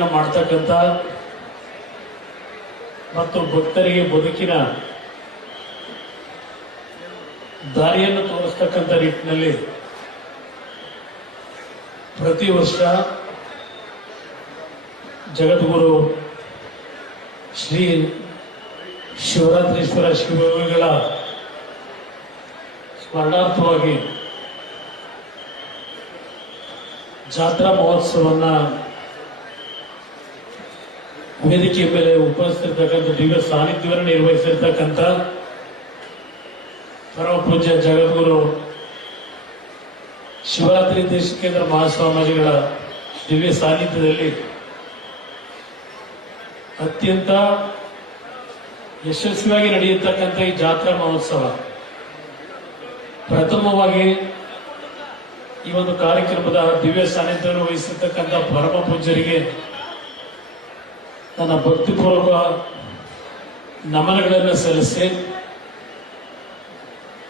ಸೇವೆಯನ್ನು ಮಾಡ್ತಕ್ಕಂಥ ಮತ್ತು ಭಕ್ತರಿಗೆ ಬದುಕಿನ ದಾರಿಯನ್ನು ತೋರಿಸ್ತಕ್ಕಂಥ ನಿಟ್ಟಿನಲ್ಲಿ ಪ್ರತಿ ವರ್ಷ ಜಗದ್ಗುರು ಶ್ರೀ ಶಿವರಾತ್ರೀಶ್ವರ ಶಿವಗಳ ಸ್ಮರಣಾರ್ಥವಾಗಿ ಜಾತ್ರಾ ಮಹೋತ್ಸವನ್ನ ವೇದಿಕೆ ಮೇಲೆ ಉಪಸ್ಥಿತಕ್ಕಂಥ ದಿವ್ಯ ಸಾನ್ನಿಧ್ಯವನ್ನು ನಿರ್ವಹಿಸಿರ್ತಕ್ಕಂಥ ಪರಮ ಪೂಜ್ಯ ಜಗದ್ಗುರು ಶಿವರಾತ್ರಿ ದೇಶಿಕೇಂದ್ರ ಮಹಾಸ್ವಾಮೀಜಿಗಳ ದಿವ್ಯ ಸಾನ್ನಿಧ್ಯದಲ್ಲಿ ಅತ್ಯಂತ ಯಶಸ್ವಿಯಾಗಿ ನಡೆಯತಕ್ಕಂಥ ಈ ಜಾತ್ರಾ ಮಹೋತ್ಸವ. ಪ್ರಥಮವಾಗಿ ಈ ಒಂದು ಕಾರ್ಯಕ್ರಮದ ದಿವ್ಯ ಸಾನ್ನಿಧ್ಯವನ್ನು ವಹಿಸಿರ್ತಕ್ಕಂಥ ಪರಮ ಪೂಜ್ಯರಿಗೆ ನನ್ನ ಭಕ್ತಿಪೂರ್ವಕ ನಮನಗಳನ್ನು ಸಲ್ಲಿಸಿ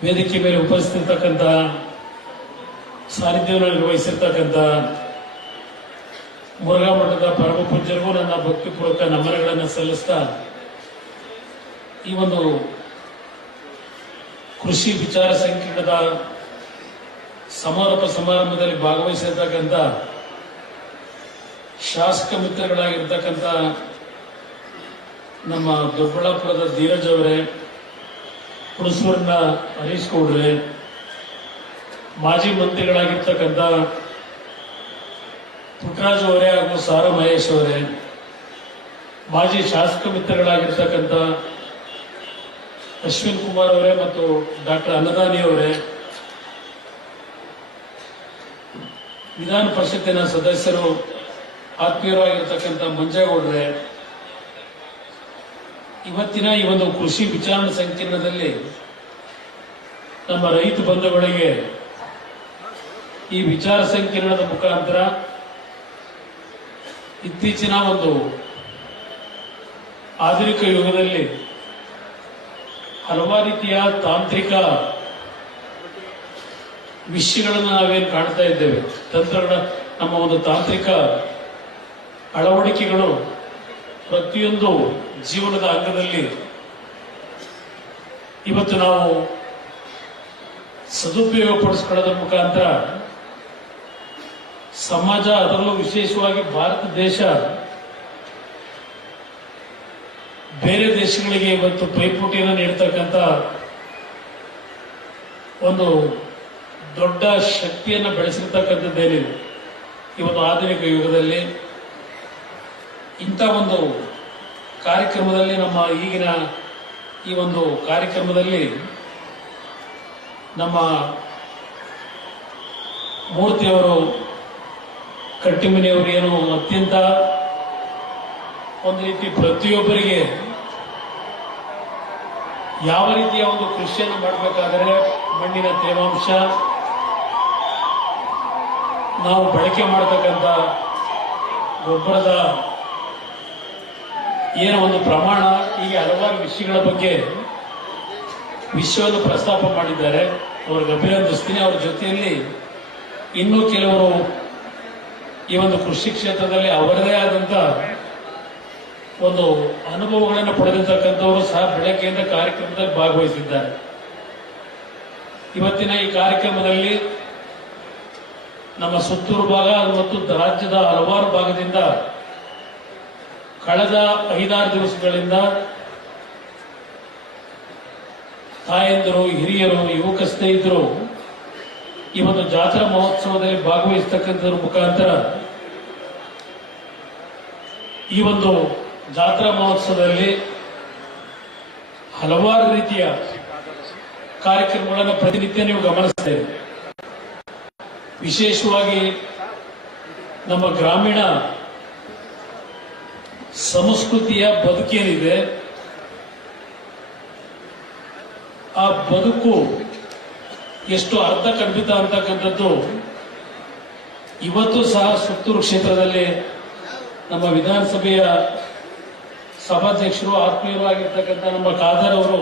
ವೇದಿಕೆ ಮೇಲೆ ಉಪಸ್ಥಿತಕ್ಕಂಥ ಸಾನ್ನಿಧ್ಯವನ್ನು ನಿರ್ವಹಿಸಿರ್ತಕ್ಕಂಥ ಮುರುಘಾ ಮಠದ ಪರಮ ಪೂಜ್ಯರಿಗೂ ನನ್ನ ಭಕ್ತಿಪೂರ್ವಕ ನಮನಗಳನ್ನು ಸಲ್ಲಿಸ್ತಾ ಈ ಒಂದು ಕೃಷಿ ವಿಚಾರ ಸಂಕಿರಣದ ಸಮಾರೋಪ ಸಮಾರಂಭದಲ್ಲಿ ಭಾಗವಹಿಸಿರ್ತಕ್ಕಂಥ ಶಾಸಕ ಮಿತ್ರಗಳಾಗಿರ್ತಕ್ಕಂಥ ನಮ್ಮ ದೊಡ್ಡಬಳ್ಳಾಪುರದ ಧೀರಜ್ ಅವರೇ, ಹುಣಸೂರಿನ ಹರೀಶ್ ಗೌಡ್ರೆ, ಮಾಜಿ ಮಂತ್ರಿಗಳಾಗಿರ್ತಕ್ಕಂಥ ಪುಟ್ಟರಾಜ್ ಅವರೇ ಹಾಗೂ ಸಾರ ಮಹೇಶ್ ಅವರೇ, ಮಾಜಿ ಶಾಸಕ ಮಿತ್ರಗಳಾಗಿರ್ತಕ್ಕಂಥ ಅಶ್ವಿನ್ ಕುಮಾರ್ ಅವರೇ ಮತ್ತು ಡಾಕ್ಟರ್ ಅನ್ನದಾನಿ ಅವರೇ, ವಿಧಾನ ಪರಿಷತ್ತಿನ ಸದಸ್ಯರು, ಆತ್ಮೀಯರಾಗಿರ್ತಕ್ಕಂಥ ಮಂಜೇಗೌಡ್ರೆ ಇವತ್ತಿನ ಈ ಒಂದು ಕೃಷಿ ವಿಚಾರ ಸಂಕೀರ್ಣದಲ್ಲಿ ನಮ್ಮ ರೈತ ಬಂಧುಗಳಿಗೆ ಈ ವಿಚಾರ ಸಂಕಿರಣದ ಮುಖಾಂತರ ಇತ್ತೀಚಿನ ಒಂದು ಆಧುನಿಕ ಯುಗದಲ್ಲಿ ಹಲವಾರು ರೀತಿಯ ತಾಂತ್ರಿಕ ವಿಷಯಗಳನ್ನು ನಾವೇನು ಕಾಣ್ತಾ ಇದ್ದೇವೆ. ತಂತ್ರಗಳ ನಮ್ಮ ಒಂದು ತಾಂತ್ರಿಕ ಅಳವಡಿಕೆಗಳು ಪ್ರತಿಯೊಂದು ಜೀವನದ ಅಂಗದಲ್ಲಿ ಇವತ್ತು ನಾವು ಸದುಪಯೋಗ ಪಡಿಸ್ಕೊಳ್ಳೋದ್ರ ಮುಖಾಂತರ ಸಮಾಜ ಅದರಲ್ಲೂ ವಿಶೇಷವಾಗಿ ಭಾರತ ದೇಶ ಬೇರೆ ದೇಶಗಳಿಗೆ ಇವತ್ತು ಪೈಪೋಟಿಯನ್ನು ನೀಡತಕ್ಕಂತ ಒಂದು ದೊಡ್ಡ ಶಕ್ತಿಯನ್ನು ಬೆಳೆಸಿರ್ತಕ್ಕಂಥದ್ದೇನಿದೆ? ಇವತ್ತು ಆಧುನಿಕ ಯುಗದಲ್ಲಿ ಇಂಥ ಒಂದು ಕಾರ್ಯಕ್ರಮದಲ್ಲಿ ನಮ್ಮ ಈಗಿನ ಈ ಒಂದು ಕಾರ್ಯಕ್ರಮದಲ್ಲಿ ನಮ್ಮ ಮೂರ್ತಿಯವರು ಕಟ್ಟಿಮನಿಯವರು ಏನು ಅತ್ಯಂತ ಒಂದು ರೀತಿ ಪ್ರತಿಯೊಬ್ಬರಿಗೆ ಯಾವ ರೀತಿಯ ಒಂದು ಕೃಷಿಯನ್ನು ಮಾಡಬೇಕಾದರೆ ಮಣ್ಣಿನ ತೇವಾಂಶ, ನಾವು ಬಳಕೆ ಮಾಡತಕ್ಕಂಥ ಗೊಬ್ಬರದ ಏನು ಒಂದು ಪ್ರಮಾಣ, ಹೀಗೆ ಹಲವಾರು ವಿಷಯಗಳ ಬಗ್ಗೆ ವಿಷಯವನ್ನು ಪ್ರಸ್ತಾಪ ಮಾಡಿದ್ದಾರೆ. ಅವ್ರಿಗೆ ಅಭಿನಂದಿಸ್ತೀನಿ. ಅವ್ರ ಜೊತೆಯಲ್ಲಿ ಇನ್ನೂ ಕೆಲವರು ಈ ಒಂದು ಕೃಷಿ ಕ್ಷೇತ್ರದಲ್ಲಿ ಅವರದೇ ಆದಂತ ಒಂದು ಅನುಭವಗಳನ್ನು ಪಡೆದಿರ್ತಕ್ಕಂಥವರು ಸಹ ಬೆಳಗ್ಗೆಯಿಂದ ಕಾರ್ಯಕ್ರಮದಲ್ಲಿ ಭಾಗವಹಿಸಿದ್ದಾರೆ. ಇವತ್ತಿನ ಈ ಕಾರ್ಯಕ್ರಮದಲ್ಲಿ ನಮ್ಮ ಸುತ್ತೂರು ಭಾಗ ಮತ್ತು ರಾಜ್ಯದ ಹಲವಾರು ಭಾಗದಿಂದ ಕಳೆದ ಐದಾರು ದಿವಸಗಳಿಂದ ತಾಯಂದಿರು, ಹಿರಿಯರು, ಯುವಕ ಸ್ನೇಹಿತರು ಈ ಒಂದು ಜಾತ್ರಾ ಮಹೋತ್ಸವದಲ್ಲಿ ಭಾಗವಹಿಸ್ತಕ್ಕಂಥದ್ರ ಮುಖಾಂತರ ಈ ಒಂದು ಜಾತ್ರಾ ಮಹೋತ್ಸವದಲ್ಲಿ ಹಲವಾರು ರೀತಿಯ ಕಾರ್ಯಕ್ರಮಗಳನ್ನು ಪ್ರತಿನಿತ್ಯ ನೀವು ಗಮನಿಸ್ತೇವೆ ವಿಶೇಷವಾಗಿ ನಮ್ಮ ಗ್ರಾಮೀಣ ಸಂಸ್ಕೃತಿಯ ಬದುಕೇನಿದೆ, ಆ ಬದುಕು ಎಷ್ಟು ಅರ್ಥ ಕಲ್ಪಿತ ಅಂತಕ್ಕಂಥದ್ದು ಇವತ್ತು ಸಹ ಸುತ್ತೂರು ಕ್ಷೇತ್ರದಲ್ಲಿ ನಮ್ಮ ವಿಧಾನಸಭೆಯ ಸಭಾಧ್ಯಕ್ಷರು ಆತ್ಮೀಯರಾಗಿರ್ತಕ್ಕಂಥ ನಮ್ಮ ಖಾದರ್ ಅವರು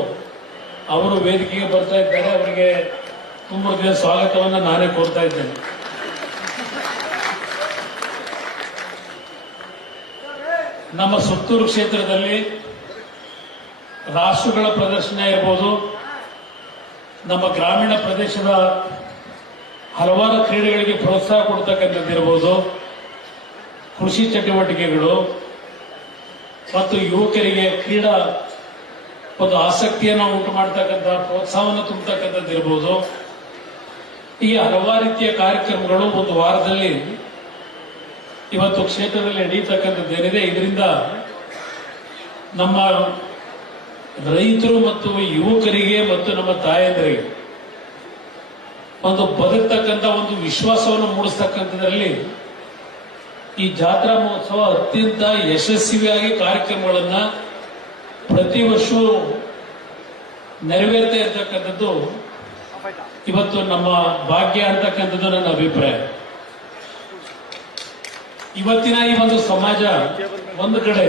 ಅವರು ವೇದಿಕೆಗೆ ಬರ್ತಾ ಇದ್ದಾರೆ. ಅವರಿಗೆ ತುಂಬ ದಿನ ಸ್ವಾಗತವನ್ನು ನಾನೇ ಕೋರ್ತಾ ಇದ್ದೇನೆ. ನಮ್ಮ ಸುತ್ತೂರು ಕ್ಷೇತ್ರದಲ್ಲಿ ರಾಷ್ಟ್ರಗಳ ಪ್ರದರ್ಶನ ಇರ್ಬೋದು, ನಮ್ಮ ಗ್ರಾಮೀಣ ಪ್ರದೇಶದ ಹಲವಾರು ಕ್ರೀಡೆಗಳಿಗೆ ಪ್ರೋತ್ಸಾಹ ಕೊಡ್ತಕ್ಕಂಥದ್ದಿರ್ಬೋದು ಕೃಷಿ ಚಟುವಟಿಕೆಗಳು, ಮತ್ತು ಯುವಕರಿಗೆ ಕ್ರೀಡಾ ಒಂದು ಆಸಕ್ತಿಯನ್ನು ಉಂಟು ಮಾಡ್ತಕ್ಕಂಥ, ಪ್ರೋತ್ಸಾಹವನ್ನು ತುಂಬತಕ್ಕಂಥದ್ದಿರ್ಬೋದು ಈ ಹಲವಾರು ರೀತಿಯ ಕಾರ್ಯಕ್ರಮಗಳು ಒಂದು ವಾರದಲ್ಲಿ ಇವತ್ತು ಕ್ಷೇತ್ರದಲ್ಲಿ ನಡೀತಕ್ಕಂಥದ್ದೇನಿದೆ ಇದರಿಂದ ನಮ್ಮ ರೈತರು ಮತ್ತು ಯುವಕರಿಗೆ ಮತ್ತು ನಮ್ಮ ತಾಯಂದರಿಗೆ ಒಂದು ಬದುಕ್ತಕ್ಕಂಥ ಒಂದು ವಿಶ್ವಾಸವನ್ನು ಮೂಡಿಸ್ತಕ್ಕಂಥದ್ರಲ್ಲಿ ಈ ಜಾತ್ರಾ ಮಹೋತ್ಸವ ಅತ್ಯಂತ ಯಶಸ್ವಿಯಾಗಿ ಕಾರ್ಯಕ್ರಮಗಳನ್ನ ಪ್ರತಿ ವರ್ಷವೂ ನೆರವೇರ್ತಾ ಇರ್ತಕ್ಕಂಥದ್ದು ಇವತ್ತು ನಮ್ಮ ಭಾಗ್ಯ ಅಂತಕ್ಕಂಥದ್ದು ನನ್ನ ಅಭಿಪ್ರಾಯ. ಇವತ್ತಿನ ಈ ಒಂದು ಸಮಾಜ ಒಂದು ಕಡೆ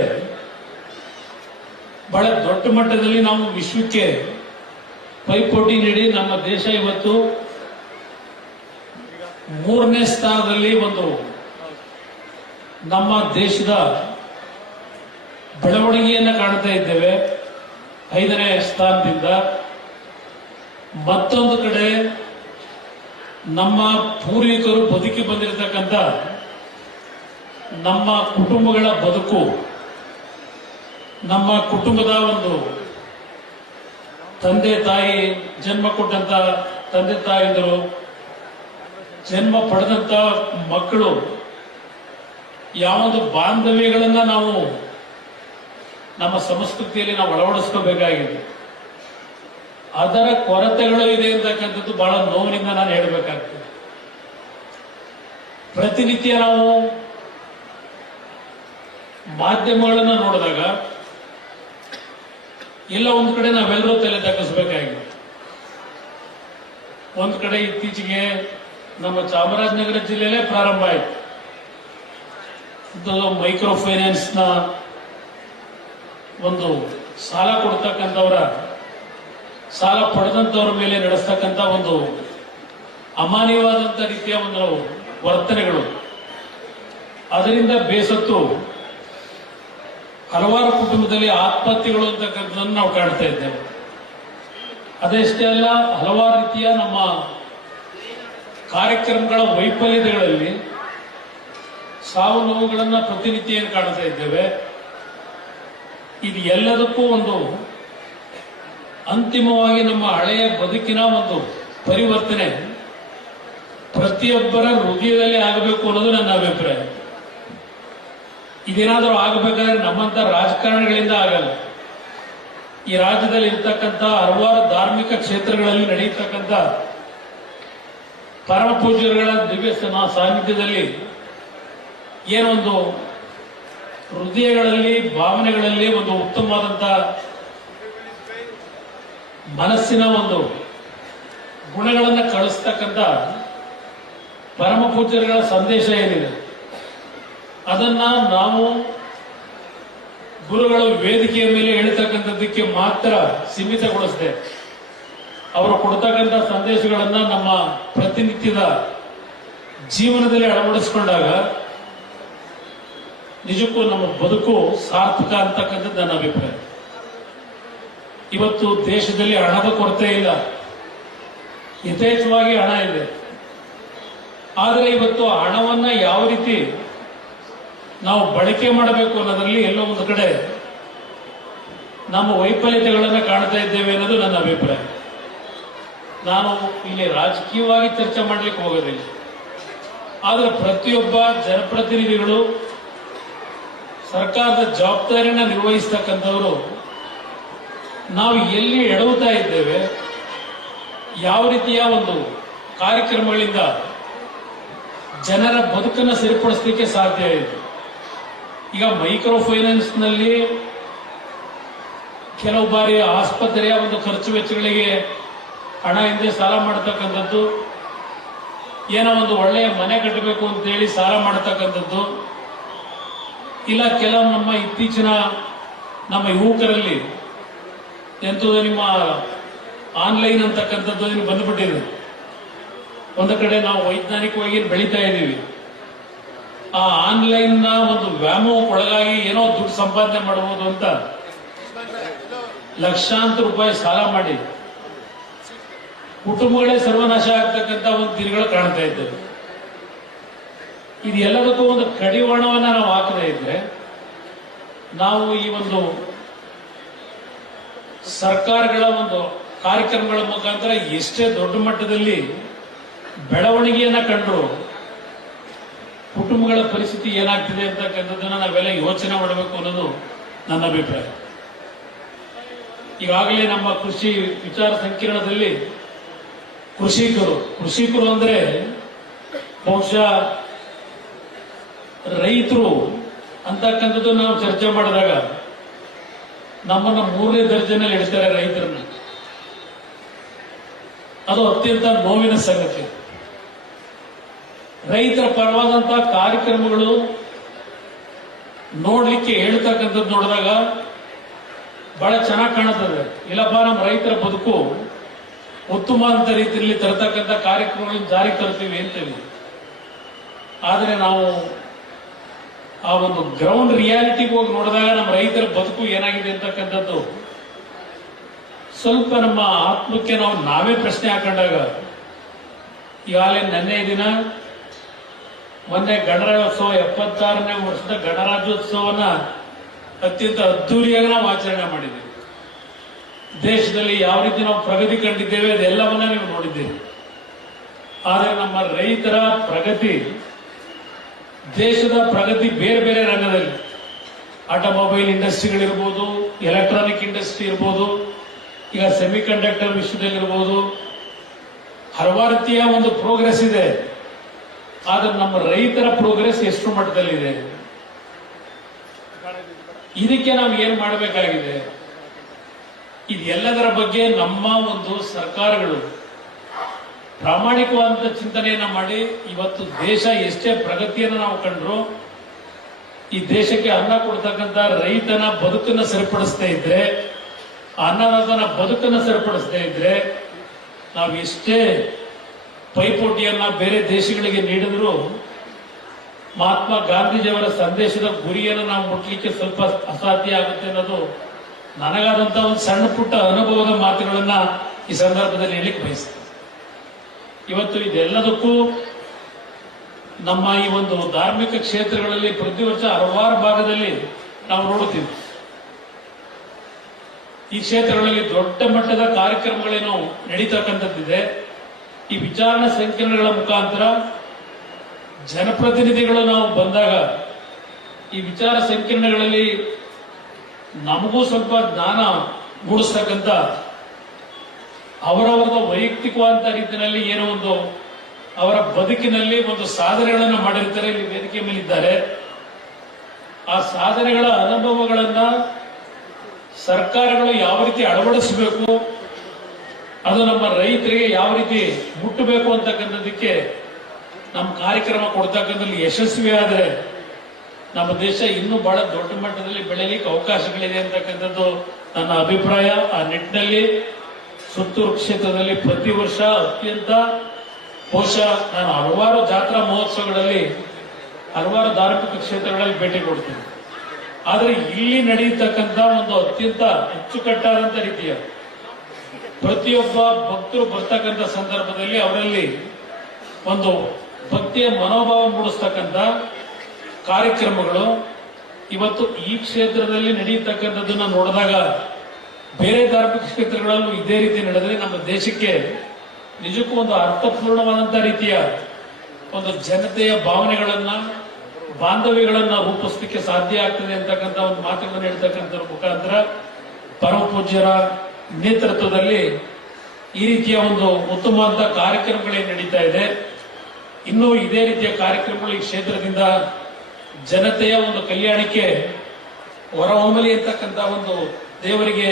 ಬಹಳ ದೊಡ್ಡ ಮಟ್ಟದಲ್ಲಿ ನಾವು ವಿಶ್ವಕ್ಕೆ ಪೈಪೋಟಿ ನೀಡಿ ನಮ್ಮ ದೇಶ ಇವತ್ತು ಮೂರನೇ ಸ್ಥಾನದಲ್ಲಿ ಒಂದು ನಮ್ಮ ದೇಶದ ಬೆಳವಣಿಗೆಯನ್ನು ಕಾಣ್ತಾ ಇದ್ದೇವೆ. ಐದನೇ ಸ್ಥಾನದಿಂದ ಮತ್ತೊಂದು ಕಡೆ ನಮ್ಮ ಪೂರ್ವಿಕರು ಬದುಕಿ ಬಂದಿರತಕ್ಕಂಥ ನಮ್ಮ ಕುಟುಂಬಗಳ ಬದುಕು, ನಮ್ಮ ಕುಟುಂಬದ ಒಂದು ತಂದೆ ತಾಯಿ ಜನ್ಮ ಕೊಟ್ಟಂತ ತಂದೆ ತಾಯಿದರು ಜನ್ಮ ಪಡೆದಂತ ಮಕ್ಕಳು, ಯಾವೊಂದು ಬಾಂಧವ್ಯಗಳನ್ನ ನಾವು ನಮ್ಮ ಸಂಸ್ಕೃತಿಯಲ್ಲಿ ನಾವು ಅಳವಡಿಸ್ಕೋಬೇಕಾಗಿದೆ. ಅದರ ಕೊರತೆಗಳು ಇದೆ ಅಂತಕ್ಕಂಥದ್ದು ಬಹಳ ನೋವಿನಿಂದ ನಾನು ಹೇಳಬೇಕಾಗ್ತದೆ. ಪ್ರತಿನಿತ್ಯ ನಾವು ಮಾಧ್ಯಮಗಳನ್ನ ನೋಡಿದಾಗ ಎಲ್ಲ ಒಂದು ಕಡೆ ನಾವೆಲ್ಲರೂ ತಲೆ ತಗ್ಗಿಸ್ಬೇಕಾಗಿದೆ ಒಂದು ಕಡೆ ಇತ್ತೀಚೆಗೆ ನಮ್ಮ ಚಾಮರಾಜನಗರ ಜಿಲ್ಲೆಯಲ್ಲೇ ಪ್ರಾರಂಭ ಆಯಿತು. ಮೈಕ್ರೋ ಫೈನಾನ್ಸ್ನ ಒಂದು ಸಾಲ ಕೊಡ್ತಕ್ಕಂಥವರ, ಸಾಲ ಪಡೆದಂತವ್ರ ಮೇಲೆ ನಡೆಸ್ತಕ್ಕಂಥ ಒಂದು ಅಮಾನ್ಯವಾದಂಥ ರೀತಿಯ ಒಂದು ವರ್ತನೆಗಳು. ಅದರಿಂದ ಬೇಸತ್ತು ಹಲವಾರು ಕುಟುಂಬದಲ್ಲಿ ಆತ್ಮಹತ್ಯೆಗಳು ಅಂತಕ್ಕಂಥದ್ದನ್ನು ನಾವು ಕಾಣ್ತಾ ಇದ್ದೇವೆ. ಅದೆಷ್ಟೇ ಅಲ್ಲ, ಹಲವಾರು ರೀತಿಯ ನಮ್ಮ ಕಾರ್ಯಕ್ರಮಗಳ ವೈಫಲ್ಯತೆಗಳಲ್ಲಿ ಸಾವು ನೋವುಗಳನ್ನ ಪ್ರತಿನಿತ್ಯ ಕಾಣ್ತಾ ಇದ್ದೇವೆ. ಇದು ಎಲ್ಲದಕ್ಕೂ ಒಂದು ಅಂತಿಮವಾಗಿ ನಮ್ಮ ಹಳೆಯ ಬದುಕಿನ ಒಂದು ಪರಿವರ್ತನೆ. ಪ್ರತಿಯೊಬ್ಬರ ಹೃದಯದಲ್ಲಿ ಆಗಬೇಕು ಅನ್ನೋದು ನನ್ನ ಅಭಿಪ್ರಾಯ. ಇದೇನಾದರೂ ಆಗಬೇಕಾದ್ರೆ ನಮ್ಮಂತ ರಾಜಕಾರಣಿಗಳಿಂದ ಆಗಲ್ಲ. ಈ ರಾಜ್ಯದಲ್ಲಿ ಇರ್ತಕ್ಕಂಥ ಹಲವಾರು ಧಾರ್ಮಿಕ ಕ್ಷೇತ್ರಗಳಲ್ಲಿ ನಡೆಯತಕ್ಕಂಥ ಪರಮ ಪೂಜ್ಯರುಗಳ ದಿವ್ಯ ಸಾನ್ನಿಧ್ಯದಲ್ಲಿ ಏನೊಂದು ಹೃದಯಗಳಲ್ಲಿ, ಭಾವನೆಗಳಲ್ಲಿ ಒಂದು ಉತ್ತಮವಾದಂಥ ಮನಸ್ಸಿನ ಒಂದು ಗುಣಗಳನ್ನು ಕಳಿಸ್ತಕ್ಕಂಥ ಪರಮ ಸಂದೇಶ ಏನಿದೆ? ಅದನ್ನ ನಾವು ಗುರುಗಳ ವೇದಿಕೆಯ ಮೇಲೆ ಹೇಳ್ತಕ್ಕಂಥದ್ದಕ್ಕೆ ಮಾತ್ರ ಸೀಮಿತಗೊಳಿಸದೆ. ಅವರು ಕೊಡ್ತಕ್ಕಂಥ ಸಂದೇಶಗಳನ್ನ ನಮ್ಮ ಪ್ರತಿನಿತ್ಯದ ಜೀವನದಲ್ಲಿ ಅಳವಡಿಸಿಕೊಂಡಾಗ ನಿಜಕ್ಕೂ ನಮ್ಮ ಬದುಕು ಸಾರ್ಥಕ ಅಂತಕ್ಕಂಥದ್ದು ನನ್ನ ಅಭಿಪ್ರಾಯ. ಇವತ್ತು ದೇಶದಲ್ಲಿ ಹಣದ ಕೊರತೆ ಇಲ್ಲ. ಯಥೇಚ್ಛವಾಗಿ ಹಣ ಇದೆ. ಆದರೆ ಇವತ್ತು ಹಣವನ್ನ ಯಾವ ರೀತಿ ನಾವು ಬಳಕೆ ಮಾಡಬೇಕು ಅನ್ನೋದರಲ್ಲಿ ಎಲ್ಲೋ ಒಂದು ಕಡೆ ನಮ್ಮ ವೈಫಲ್ಯತೆಗಳನ್ನು ಕಾಣ್ತಾ ಇದ್ದೇವೆ ಅನ್ನೋದು ನನ್ನ ಅಭಿಪ್ರಾಯ. ನಾನು ಇಲ್ಲಿ ರಾಜಕೀಯವಾಗಿ ಚರ್ಚೆ ಮಾಡಲಿಕ್ಕೆ ಹೋಗೋದಿಲ್ಲ. ಆದರೆ ಪ್ರತಿಯೊಬ್ಬ ಜನಪ್ರತಿನಿಧಿಗಳು ಸರ್ಕಾರದ ಜವಾಬ್ದಾರಿಯನ್ನು ನಿರ್ವಹಿಸ್ತಕ್ಕಂಥವರು ನಾವು ಎಲ್ಲಿ ಎಡವುತ್ತಾ ಇದ್ದೇವೆ, ಯಾವ ರೀತಿಯ ಒಂದು ಕಾರ್ಯಕ್ರಮಗಳಿಂದ ಜನರ ಬದುಕನ್ನು ಸರಿಪಡಿಸಲಿಕ್ಕೆ ಸಾಧ್ಯ ಇದೆ? ಈಗ ಮೈಕ್ರೋ ಫೈನಾನ್ಸ್ನಲ್ಲಿ ಕೆಲವು ಬಾರಿ ಆಸ್ಪತ್ರೆಯ ಒಂದು ಖರ್ಚು ವೆಚ್ಚಗಳಿಗೆ ಹಣ ಹಿಂದೆ ಸಾಲ ಮಾಡತಕ್ಕಂಥದ್ದು, ಏನೋ ಒಂದು ಒಳ್ಳೆಯ ಮನೆ ಕಟ್ಟಬೇಕು ಅಂತೇಳಿ ಸಾಲ ಮಾಡತಕ್ಕಂಥದ್ದು, ಇಲ್ಲ ಕೆಲವು ನಮ್ಮ ಇತ್ತೀಚಿನ ನಮ್ಮ ಯುವಕರಲ್ಲಿ ಎಂಥದ್ದು ನಿಮ್ಮ ಆನ್ಲೈನ್ ಅಂತಕ್ಕಂಥದ್ದು ಬಂದ್ಬಿಟ್ಟಿದೆ. ಒಂದು ಕಡೆ ನಾವು ವೈಜ್ಞಾನಿಕವಾಗಿ ಬೆಳೀತಾ ಇದ್ದೀವಿ. ಆ ಆನ್ಲೈನ್ನ ಒಂದು ವ್ಯಾಮೋಹಕ್ಕೊಳಗಾಗಿ ಏನೋ ದುಡ್ಡು ಸಂಪಾದನೆ ಮಾಡಬಹುದು ಅಂತ ಲಕ್ಷಾಂತರ ರೂಪಾಯಿ ಸಾಲ ಮಾಡಿ ಕುಟುಂಬಗಳೇ ಸರ್ವನಾಶ ಆಗ್ತಕ್ಕಂಥ ಒಂದು ದಿನಗಳು ಕಾಣ್ತಾ ಇದ್ದವು. ಇದು ಎಲ್ಲದಕ್ಕೂ ಒಂದು ಕಡಿವಾಣವನ್ನ ನಾವು ಹಾಕದೇ ಇದ್ರೆ ನಾವು ಈ ಒಂದು ಸರ್ಕಾರಗಳ ಒಂದು ಕಾರ್ಯಕ್ರಮಗಳ ಮುಖಾಂತರ ಎಷ್ಟೇ ದೊಡ್ಡ ಮಟ್ಟದಲ್ಲಿ ಬೆಳವಣಿಗೆಯನ್ನ ಕಂಡ್ರು ಕುಟುಂಬಗಳ ಪರಿಸ್ಥಿತಿ ಏನಾಗ್ತಿದೆ ಅಂತಕ್ಕಂಥದ್ದನ್ನ ನಾವೆಲ್ಲ ಯೋಚನೆ ಮಾಡಬೇಕು ಅನ್ನೋದು ನನ್ನ ಅಭಿಪ್ರಾಯ. ಈಗಾಗಲೇ ನಮ್ಮ ಕೃಷಿ ವಿಚಾರ ಸಂಕಿರಣದಲ್ಲಿ ಕೃಷಿಕರು ಕೃಷಿಕರು ಅಂದ್ರೆ ಬಹುಶಃ ರೈತರು ಅಂತಕ್ಕಂಥದ್ದು ನಾವು ಚರ್ಚೆ ಮಾಡಿದಾಗ ನಮ್ಮನ್ನು ಮೂರನೇ ದರ್ಜೆನಲ್ಲಿ ಇಡ್ತಾರೆ ರೈತರನ್ನ. ಅದು ಅತ್ಯಂತ ನೋವಿನ ಸಂಗತಿ. ರೈತರ ಪರವಾದಂತಹ ಕಾರ್ಯಕ್ರಮಗಳು ನೋಡ್ಲಿಕ್ಕೆ ಹೇಳ್ತಕ್ಕಂಥದ್ದು ನೋಡಿದಾಗ ಬಹಳ ಚೆನ್ನಾಗಿ ಕಾಣುತ್ತದೆ. ಇಲ್ಲಪ್ಪ, ನಮ್ಮ ರೈತರ ಬದುಕು ಉತ್ತಮ ಅಂತ ರೀತಿಯಲ್ಲಿ ತರತಕ್ಕಂಥ ಕಾರ್ಯಕ್ರಮಗಳನ್ನು ಜಾರಿಗೆ ತರ್ತೀವಿ ಅಂತೇಳಿ ಆದರೆ ನಾವು ಆ ಒಂದು ಗ್ರೌಂಡ್ ರಿಯಾಲಿಟಿಗೆ ಹೋಗಿ ನೋಡಿದಾಗ ನಮ್ಮ ರೈತರ ಬದುಕು ಏನಾಗಿದೆ ಅಂತಕ್ಕಂಥದ್ದು ಸ್ವಲ್ಪ ನಮ್ಮ ಆತ್ಮಕ್ಕೆ ನಾವು ನಾವೇ ಪ್ರಶ್ನೆ ಹಾಕೊಂಡಾಗ, ಈಗಾಗಲೇ ನೆನ್ನೆ ದಿನ ಮೊನ್ನೆ ಗಣರಾಜ್ಯೋತ್ಸವ, ಎಪ್ಪತ್ತಾರನೇ ವರ್ಷದ ಗಣರಾಜ್ಯೋತ್ಸವನ ಅತ್ಯಂತ ಅದ್ದೂರಿಯಾಗಿ ನಾವು ಆಚರಣೆ ಮಾಡಿದ್ದೀವಿ ದೇಶದಲ್ಲಿ ಯಾವ ರೀತಿ ನಾವು ಪ್ರಗತಿ ಕಂಡಿದ್ದೇವೆ ಅದೆಲ್ಲವನ್ನ ನೀವು ನೋಡಿದ್ದೀರಿ. ಆದರೆ ನಮ್ಮ ರೈತರ ಪ್ರಗತಿ, ದೇಶದ ಪ್ರಗತಿ ಬೇರೆ ಬೇರೆ ರಂಗದಲ್ಲಿ. ಆಟೋಮೊಬೈಲ್ ಇಂಡಸ್ಟ್ರಿಗಳಿರ್ಬೋದು, ಎಲೆಕ್ಟ್ರಾನಿಕ್ ಇಂಡಸ್ಟ್ರಿ ಇರ್ಬೋದು, ಈಗ ಸೆಮಿಕಂಡಕ್ಟರ್ ವಿಷಯದಲ್ಲಿರ್ಬೋದು ಹಲವಾರು ರೀತಿಯ ಒಂದು ಪ್ರೋಗ್ರೆಸ್ ಇದೆ. ಆದ್ರೆ ನಮ್ಮ ರೈತರ ಪ್ರೋಗ್ರೆಸ್ ಎಷ್ಟು ಮಟ್ಟದಲ್ಲಿದೆ? ಇದಕ್ಕೆ ನಾವು ಏನ್ ಮಾಡಬೇಕಾಗಿದೆ? ಇದೆಲ್ಲದರ ಬಗ್ಗೆ ನಮ್ಮ ಒಂದು ಸರ್ಕಾರಗಳು ಪ್ರಾಮಾಣಿಕವಾದಂತ ಚಿಂತನೆಯನ್ನ ಮಾಡಿ ಇವತ್ತು ದೇಶ ಎಷ್ಟೇ ಪ್ರಗತಿಯನ್ನು ನಾವು ಕಂಡ್ರು, ಈ ದೇಶಕ್ಕೆ ಅನ್ನ ಕೊಡ್ತಕ್ಕಂಥ ರೈತನ ಬದುಕನ್ನ ಸರಿಪಡಿಸ್ತಾ ಇದ್ರೆ, ಅನ್ನದಾತನ ಬದುಕನ್ನ ಸರಿಪಡಿಸ್ತಾ ಇದ್ರೆ, ನಾವು ಎಷ್ಟೇ ಪೈಪೋಟಿಯನ್ನ ಬೇರೆ ದೇಶಗಳಿಗೆ ನೀಡಿದ್ರು ಮಹಾತ್ಮ ಗಾಂಧೀಜಿಯವರ ಸಂದೇಶದ ಗುರಿಯನ್ನು ನಾವು ಮುಟ್ಲಿಕ್ಕೆ ಸ್ವಲ್ಪ ಅಸಾಧ್ಯ ಆಗುತ್ತೆ ಅನ್ನೋದು ನನಗಾದಂತ ಒಂದು ಸಣ್ಣ ಪುಟ್ಟ ಅನುಭವದ ಮಾತುಗಳನ್ನ ಈ ಸಂದರ್ಭದಲ್ಲಿ ಹೇಳಿಕ್ಕೆ ಬಯಸ್ತೇನೆ. ಇವತ್ತು ಇದೆಲ್ಲದಕ್ಕೂ ನಮ್ಮ ಈ ಒಂದು ಧಾರ್ಮಿಕ ಕ್ಷೇತ್ರಗಳಲ್ಲಿ ಪ್ರತಿ ವರ್ಷ ಹಲವಾರು ಭಾಗದಲ್ಲಿ ನಾವು ನೋಡುತ್ತೀವಿ ಈ ಕ್ಷೇತ್ರಗಳಲ್ಲಿ ದೊಡ್ಡ ಮಟ್ಟದ ಕಾರ್ಯಕ್ರಮಗಳೇನು ನಡೀತಕ್ಕಂಥದ್ದಿದೆ. ಈ ವಿಚಾರಣಾ ಸಂಕಿರಣಗಳ ಮುಖಾಂತರ ಜನಪ್ರತಿನಿಧಿಗಳು ನಾವು ಬಂದಾಗ ಈ ವಿಚಾರ ಸಂಕಿರಣಗಳಲ್ಲಿ ನಮಗೂ ಸ್ವಲ್ಪ ಜ್ಞಾನ ಮೂಡಿಸ್ತಕ್ಕಂಥ ಅವರವರದ ವೈಯಕ್ತಿಕವಾದ ರೀತಿಯಲ್ಲಿ ಏನೋ ಒಂದು ಅವರ ಬದುಕಿನಲ್ಲಿ ಒಂದು ಸಾಧನೆಗಳನ್ನು ಮಾಡಿರ್ತಾರೆ, ಇಲ್ಲಿ ವೇದಿಕೆ ಮೇಲಿದ್ದಾರೆ. ಆ ಸಾಧನೆಗಳ ಅನುಭವಗಳನ್ನ ಸರ್ಕಾರಗಳು ಯಾವ ರೀತಿ ಅಳವಡಿಸಬೇಕು ಅದು ನಮ್ಮ ರೈತರಿಗೆ ಯಾವ ರೀತಿ ಮುಟ್ಟಬೇಕು ಅಂತಕ್ಕಂಥದಕ್ಕೆ ನಮ್ಮ ಕಾರ್ಯಕ್ರಮ ಕೊಡ್ತಕ್ಕಂಥದ್ದು ಯಶಸ್ವಿ ಆದರೆ ನಮ್ಮ ದೇಶ ಇನ್ನೂ ಬಹಳ ದೊಡ್ಡ ಮಟ್ಟದಲ್ಲಿ ಬೆಳೆಯಲಿಕ್ಕೆ ಅವಕಾಶಗಳಿದೆ ಅಂತಕ್ಕಂಥದ್ದು ನನ್ನ ಅಭಿಪ್ರಾಯ. ಆ ನಿಟ್ಟಿನಲ್ಲಿ ಸುತ್ತೂರು ಕ್ಷೇತ್ರದಲ್ಲಿ ಪ್ರತಿ ವರ್ಷ ಅತ್ಯಂತ ಬಹುಶಃ ನಾನು ಹಲವಾರು ಜಾತ್ರಾ ಮಹೋತ್ಸವಗಳಲ್ಲಿ, ಹಲವಾರು ಧಾರ್ಮಿಕ ಕ್ಷೇತ್ರಗಳಲ್ಲಿ ಭೇಟಿ ಕೊಡ್ತೀನಿ. ಆದರೆ ಇಲ್ಲಿ ನಡೆಯತಕ್ಕಂಥ ಒಂದು ಅತ್ಯಂತ ಅಚ್ಚುಕಟ್ಟಾದಂಥ ರೀತಿಯ ಪ್ರತಿಯೊಬ್ಬ ಭಕ್ತರು ಬರ್ತಕ್ಕಂಥ ಸಂದರ್ಭದಲ್ಲಿ ಅವರಲ್ಲಿ ಒಂದು ಭಕ್ತಿಯ ಮನೋಭಾವ ಮೂಡಿಸ್ತಕ್ಕಂಥ ಕಾರ್ಯಕ್ರಮಗಳು ಇವತ್ತು ಈ ಕ್ಷೇತ್ರದಲ್ಲಿ ನಡೆಯತಕ್ಕಂಥದ್ದನ್ನ ನೋಡಿದಾಗ ಬೇರೆ ಧಾರ್ಮಿಕ ಕ್ಷೇತ್ರಗಳಲ್ಲೂ ಇದೇ ರೀತಿ ನಡೆದರೆ ನಮ್ಮ ದೇಶಕ್ಕೆ ನಿಜಕ್ಕೂ ಒಂದು ಅರ್ಥಪೂರ್ಣವಾದಂಥ ರೀತಿಯ ಒಂದು ಜನತೆಯ ಭಾವನೆಗಳನ್ನ, ಬಾಂಧವ್ಯಗಳನ್ನ ರೂಪಿಸಲಿಕ್ಕೆ ಸಾಧ್ಯ ಆಗ್ತದೆ ಅಂತಕ್ಕಂಥ ಒಂದು ಮಾತುಗಳನ್ನು ಹೇಳ್ತಕ್ಕಂಥ ಮುಖಾಂತರ ಪರಮ ಪೂಜ್ಯರ ನೇತೃತ್ವದಲ್ಲಿ ಈ ರೀತಿಯ ಒಂದು ಉತ್ತಮವಾದ ಕಾರ್ಯಕ್ರಮಗಳೇ ನಡೀತಾ ಇದೆ. ಇನ್ನೂ ಇದೇ ರೀತಿಯ ಕಾರ್ಯಕ್ರಮಗಳು ಈ ಕ್ಷೇತ್ರದಿಂದ ಜನತೆಯ ಒಂದು ಕಲ್ಯಾಣಕ್ಕೆ ಹೊರಹೊಮ್ಮಲಿ ಅಂತಕ್ಕಂಥ ಒಂದು ದೇವರಿಗೆ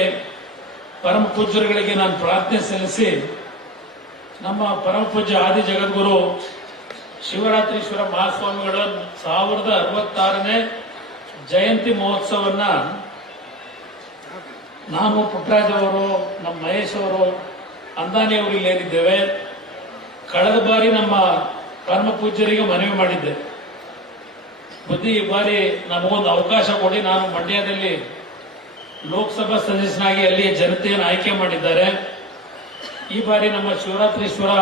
ಪರಮ ಪೂಜ್ಯರುಗಳಿಗೆ ನಾನು ಪ್ರಾರ್ಥನೆ ಸಲ್ಲಿಸಿ ನಮ್ಮ ಪರಮ ಪೂಜ್ಯ ಆದಿ ಜಗದ್ಗುರು ಶಿವರಾತ್ರೀಶ್ವರ ಮಹಾಸ್ವಾಮಿಗಳ ಸಾವಿರದ ಅರವತ್ತಾರನೇ ಜಯಂತಿ ಮಹೋತ್ಸವನ್ನ ನಾನು ಪುಟ್ಟರಾಜ್ ಅವರು ನಮ್ಮ ಮಹೇಶ್ ಅವರು ಅಂದಾನಿ ಅವರು ಬುದ್ಧಿ ಈ ಬಾರಿ ನಮಗೊಂದು ಅವಕಾಶ ಕೊಡಿ. ನಾನು ಮಂಡ್ಯದಲ್ಲಿ ಲೋಕಸಭಾ ಸದಸ್ಯನಾಗಿ ಅಲ್ಲಿಯ ಜನತೆಯನ್ನು ಆಯ್ಕೆ ಮಾಡಿದ್ದಾರೆ. ಈ ಬಾರಿ ನಮ್ಮ ಶಿವರಾತ್ರೀಶ್ವರ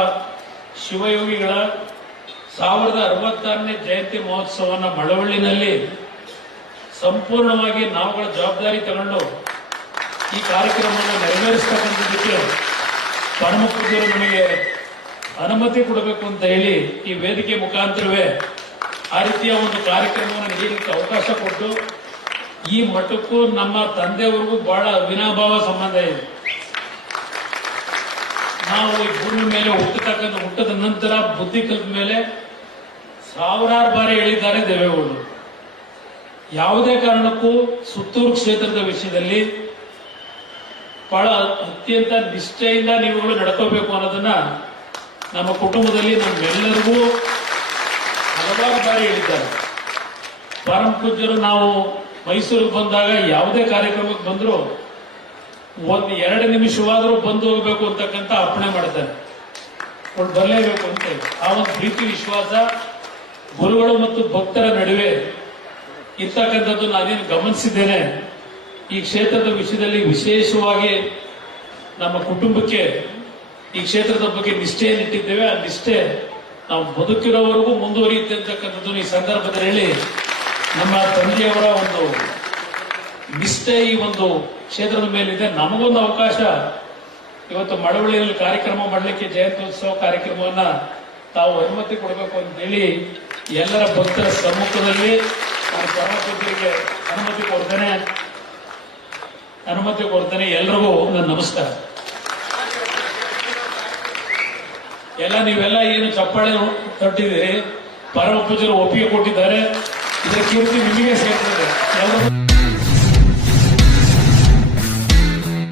ಶಿವಯೋಗಿಗಳ ಸಾವಿರದ ಅರವತ್ತಾರನೇ ಜಯಂತಿ ಮಹೋತ್ಸವನ ಮಳವಳ್ಳಿನಲ್ಲಿ ಸಂಪೂರ್ಣವಾಗಿ ನಾವುಗಳ ಜವಾಬ್ದಾರಿ ತಗೊಂಡು ಈ ಕಾರ್ಯಕ್ರಮವನ್ನು ನೆರವೇರಿಸ್ತಕ್ಕಂಥದ್ದಕ್ಕೆ ಪೂಜ್ಯರು ನಮಗೆ ಅನುಮತಿ ಕೊಡಬೇಕು ಅಂತ ಹೇಳಿ ಈ ವೇದಿಕೆ ಮುಖಾಂತರವೇ ಆ ರೀತಿಯ ಒಂದು ಕಾರ್ಯಕ್ರಮವನ್ನು ನಡೆಯಲಿಕ್ಕೆ ಅವಕಾಶ ಕೊಟ್ಟು ಈ ಮಠಕ್ಕೂ ನಮ್ಮ ತಂದೆಯವರಿಗೂ ಬಹಳ ವಿನಾಭಾವ ಸಂಬಂಧ ಇದೆ. ನಾವು ಈ ಭೂಮಿ ಮೇಲೆ ಹುಟ್ಟತಕ್ಕಂಥ ಹುಟ್ಟದ ನಂತರ ಬುದ್ಧಿ ಕಲ್ಪ ಮೇಲೆ ಸಾವಿರಾರು ಬಾರಿ ಹೇಳಿದ್ದಾರೆ ದೇವೇಗೌಡರು. ಯಾವುದೇ ಕಾರಣಕ್ಕೂ ಸುತ್ತೂರು ಕ್ಷೇತ್ರದ ವಿಷಯದಲ್ಲಿ ಬಹಳ ಅತ್ಯಂತ ನಿಷ್ಠೆಯಿಂದ ನೀವುಗಳು ನಡ್ಕೋಬೇಕು ಅನ್ನೋದನ್ನ ನಮ್ಮ ಕುಟುಂಬದಲ್ಲಿ ನಮ್ಮೆಲ್ಲರಿಗೂ ಹಲವಾರು ಬಾರಿ ಹೇಳಿದ್ದಾರೆ. ಪರಮ ಪೂಜ್ಯರು ನಾವು ಮೈಸೂರಿಗೆ ಬಂದಾಗ ಯಾವುದೇ ಕಾರ್ಯಕ್ರಮಕ್ಕೆ ಬಂದರೂ ಒಂದು ಎರಡು ನಿಮಿಷವಾದರೂ ಬಂದು ಹೋಗಬೇಕು ಅಂತಕ್ಕಂಥ ಅರ್ಪಣೆ ಮಾಡ್ತಾರೆ ಅವ್ರು ಬರಲೇಬೇಕು ಅಂತ ಆ ಒಂದು ಪ್ರೀತಿ ವಿಶ್ವಾಸ ಗುರುಗಳು ಮತ್ತು ಭಕ್ತರ ನಡುವೆ ಇರ್ತಕ್ಕಂಥದ್ದು ನಾನೇನು ಗಮನಿಸಿದ್ದೇನೆ. ಈ ಕ್ಷೇತ್ರದ ವಿಷಯದಲ್ಲಿ ವಿಶೇಷವಾಗಿ ನಮ್ಮ ಕುಟುಂಬಕ್ಕೆ ಈ ಕ್ಷೇತ್ರದ ಬಗ್ಗೆ ನಿಷ್ಠೆಯನ್ನಿಟ್ಟಿದ್ದೇವೆ ಆ ನಿಷ್ಠೆ ನಾವು ಬದುಕಿರೋವರೆಗೂ ಮುಂದುವರಿಯುತ್ತೆ ಅಂತಕ್ಕಂಥದ್ದು ಈ ಸಂದರ್ಭದಲ್ಲಿ ಹೇಳಿ ನಮ್ಮ ತಂದೆಯವರ ಒಂದು ನಿಷ್ಠೆ ಈ ಒಂದು ಕ್ಷೇತ್ರದ ಮೇಲಿದೆ. ನಮಗೊಂದು ಅವಕಾಶ. ಇವತ್ತು ಮಳವಳ್ಳಿಯಲ್ಲಿ ಕಾರ್ಯಕ್ರಮ ಮಾಡಲಿಕ್ಕೆ ಜಯಂತ್ಯೋತ್ಸವ ಕಾರ್ಯಕ್ರಮವನ್ನ ತಾವು ಅನುಮತಿ ಕೊಡಬೇಕು ಅಂತ ಹೇಳಿ ಎಲ್ಲರ ಭಕ್ತರ ಸಮ್ಮುಖದಲ್ಲಿ ನಾನು ಸಭಾಪತಿಗಳಿಗೆ ಅನುಮತಿ ಕೊಡ್ತೇನೆ. ಅನುಮತಿ ಕೊಡ್ತೇನೆ, ಎಲ್ರಿಗೂ ನನ್ನ ನಮಸ್ಕಾರ. ಎಲ್ಲ ನೀವೆಲ್ಲ ಏನು ಚಪ್ಪಾಳೆ ತೊಟ್ಟಿದ್ದೀರಿ ಪರಮ ಪೂಜರು ಒಪ್ಪಿಗೆ ಕೊಟ್ಟಿದ್ದಾರೆ ಇದರ ಕೀರ್ತಿ ನಿಮಗೆ ಸೇರ್ತದೆ.